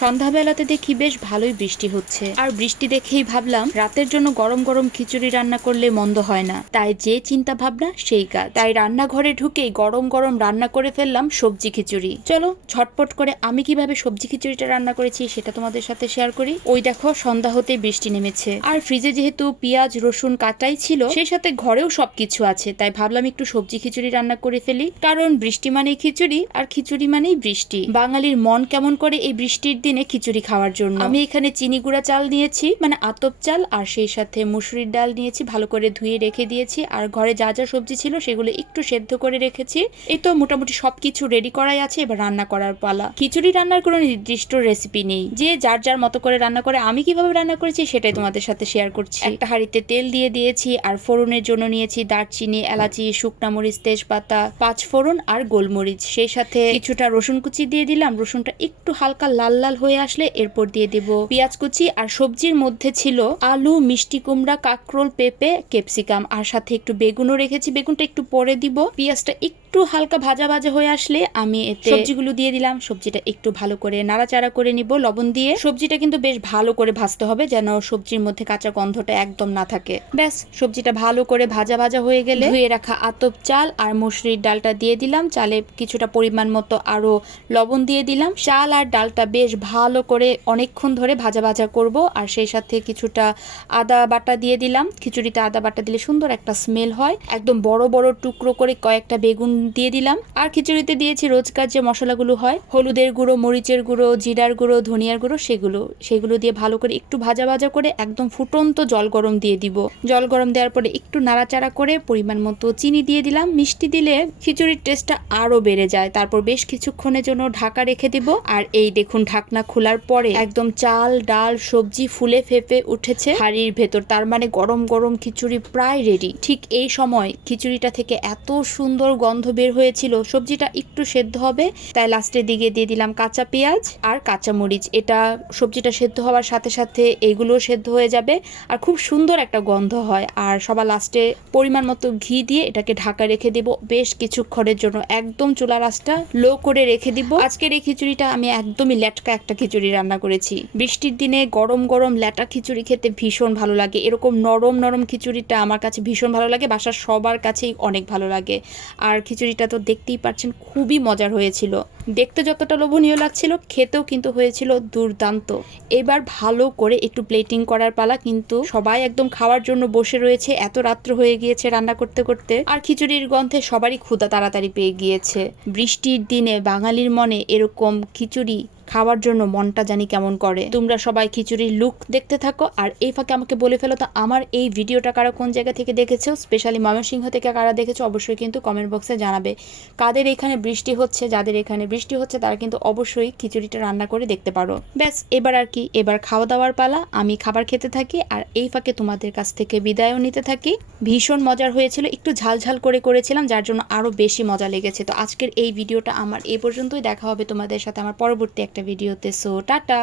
সন্ধ্যাবেলাতে দেখি বেশ ভালোই বৃষ্টি হচ্ছে, আর বৃষ্টি দেখেই ভাবলাম রাতের জন্য গরম গরম খিচুড়ি রান্না করলে মন্দ হয় না। তাই যে চিন্তা ভাবনা সেই কাজ। তাই রান্নাঘরে ঢুকেই গরম গরম রান্না করে ফেললাম সবজি খিচুড়ি। চলো ঝটপট করে আমি কিভাবে সবজি খিচুড়িটা রান্না করেছি সেটা তোমাদের সাথে শেয়ার করি। ওই দেখো সন্ধ্যা হতেই বৃষ্টি নেমেছে, আর ফ্রিজে যেহেতু পেঁয়াজ রসুন কাটাই ছিল, সেই সাথে ঘরেও সবকিছু আছে, তাই ভাবলাম একটু সবজি খিচুড়ি রান্না করে ফেলি। কারণ বৃষ্টি মানেই খিচুড়ি, আর খিচুড়ি মানেই বৃষ্টি। বাঙালির মন কেমন করে এই বৃষ্টির দিনে খিচুড়ি খাওয়ার জন্য। আমি এখানে চিনি গুঁড়া চাল নিয়েছি, মানে আতপ চাল, আর সেই সাথে মুসুরির ডাল নিয়েছি, ভালো করে ধুয়ে রেখে দিয়েছি। আর ঘরে যা যা সবজি ছিল সেগুলো একটু সেদ্ধ করে রেখেছি। এই তো মোটামুটি সবকিছু রেডি করাই আছে, এবার রান্না করার পালা। খিচুড়ি রান্নার কোনো নির্দিষ্ট রেসিপি নেই, যে যার যার মতো করে রান্না করে। আমি কিভাবে রান্না করেছি সেটাই তোমাদের সাথে শেয়ার করছি। একটা হাঁড়িতে তেল দিয়ে দিয়েছি, আর ফোড়নের জন্য নিয়েছি দারচিনি, এলাচি, শুকনা মরিচ, তেজপাতা, 5 ফোড়ন আর গোলমরিচ। সেই সাথে কিছুটা রসুন কুচি দিয়ে দিলাম। রসুনটা একটু হালকা লাল লাল হয়ে আসলে এরপর দিয়ে দেব পেঁয়াজ কুচি। আর সবজির মধ্যে ছিল আলু, মিষ্টি কুমড়া, কাঁকরোল, পেঁপে, ক্যাপসিকাম, আর সাথে একটু বেগুনও রেখেছি। বেগুনটা একটু পরে দিব। পেঁয়াজটা একটু হালকা ভাজা ভাজা হয়ে আসলে আমি এতে সবজিগুলো দিয়ে দিলাম। সবজিটা একটু ভালো করে নাড়াচাড়া করে নিব লবণ দিয়ে। সবজিটা কিন্তু বেশ ভালো করে ভাজতে হবে, যেন সবজির মধ্যে কাঁচা গন্ধটা একদম না থাকে। ব্যাস সবজিটা ভালো করে ভাজা ভাজা হয়ে গেলে ধুয়ে রাখা আতপ চাল আর মসুরির ডালটা দিয়ে দিলাম। চালে কিছুটা পরিমাণ মতো আরো লবণ দিয়ে দিলাম। চাল আর ডালটা বেশ ভালো করে অনেকক্ষণ ধরে ভাজা ভাজা করব। আর সেই সাথে কিছুটা আদা বাটা দিয়ে দিলাম। খিচুড়িতে আদা বাটা দিলে সুন্দর একটা স্মেল হয়। একদম বড় বড় টুকরো করে কয়েকটা বেগুন দিয়ে দিলাম। আর খিচুড়িতে দিয়েছি রোজকার যে মশলাগুলো হয়, হলুদের গুঁড়ো, মরিচের গুঁড়ো, জিরার গুঁড়ো, ধনিয়ার গুঁড়ো, সেগুলো দিয়ে ভালো করে একটু ভাজা ভাজা করে একদম ফুটন্ত জল গরম দিয়ে দিব। জল গরম দেওয়ার পরে একটু নাড়াচাড়া করে পরিমাণ মতো চিনি দিয়ে দিলাম। মিষ্টি দিলে খিচুড়ির টেস্টটা আরো বেড়ে যায়। তারপর বেশ কিছুক্ষণের জন্য ঢাকা রেখে দিব। আর এই দেখুন ঢাকনা খোলার পরে একদম চাল, ডাল, সবজি ফুলে ফেপে উঠেছে হাঁড়ির ভেতর। তার মানে গরম গরম খিচুড়ি প্রায় রেডি। ঠিক এই সময় খিচুড়িটা থেকে এত সুন্দর গন্ধ বের হয়েছিল। সবজিটা একটু সেদ্ধ হবে, তাই লাস্টের দিকে দিয়ে দিলাম কাঁচা পেঁয়াজ আর কাঁচা মরিচ। এটা সবজিটা সেদ্ধ হওয়ার সাথে সাথে এগুলো সেদ্ধ হয়ে যাবে, আর খুব সুন্দর একটা গন্ধ হয়। আর সবার লাস্টে পরিমাণ মতো ঘি দিয়ে এটাকে ঢাকা রেখে দিব বেশ কিছুক্ষণের জন্য। একদম চুলার আঁচটা লো করে রেখে দিব। আজকের এই খিচুড়িটা আমি একদমই ল্যাটকা একটা খিচুড়ি রান্না করেছি। বৃষ্টির দিনে গরম গরম ল্যাটা খিচুড়ি খেতে ভীষণ ভালো লাগে। এরকম নরম নরম খিচুড়িটা আমার কাছে ভীষণ ভালো লাগে, বাসার সবার কাছেই অনেক ভালো লাগে। আর খিচুড়িটা তো দেখতেই পাচ্ছেন খুবই মজার হয়েছিল। দেখতে যতটা লোভনীয় লাগছিল, খেতেও কিন্তু হয়েছিল দুর্দান্ত। এবার ভালো করে একটু প্লেটিং করার পালা, কিন্তু সবাই একদম খাওয়ার জন্য বসে রয়েছে। এত রাত্র হয়ে গিয়েছে রান্না করতে করতে, আর খিচুড়ির গন্ধে সবারই ক্ষুধা তাড়াতাড়ি পেয়ে গিয়েছে। বৃষ্টির দিনে বাঙালির মনে এরকম খিচুড়ি খাওয়ার জন্য মনটা জানি কেমন করে। তোমরা সবাই খিচুড়ির লুক দেখতে থাকো, আর এই ফাঁকে আমাকে বলে ফেলো তো আমার এই ভিডিওটা কারা কোন জায়গা থেকে দেখেছো, স্পেশালি ময়মনসিংহ থেকে কারা দেখেছো অবশ্যই কিন্তু কমেন্ট বক্সে জানাবে। কাদের এখানে বৃষ্টি হচ্ছে, যাদের এখানে বৃষ্টি হচ্ছে তারা কিন্তু অবশ্যই খিচুড়িটা রান্না করে দেখতে পারো। ব্যাস এবার আর কি, এবার খাওয়া দাওয়ার পালা। আমি খাবার খেতে থাকি, আর এই ফাঁকে তোমাদের কাছ থেকে বিদায়ও নিতে থাকি। ভীষণ মজার হয়েছিল, একটু ঝাল ঝাল করে করেছিলাম, যার জন্য আরো বেশি মজা লেগেছে। তো আজকের এই ভিডিওটা আমার এই পর্যন্তই। দেখা হবে তোমাদের সাথে আমার পরবর্তী একটা ভিডিওতে। So tata.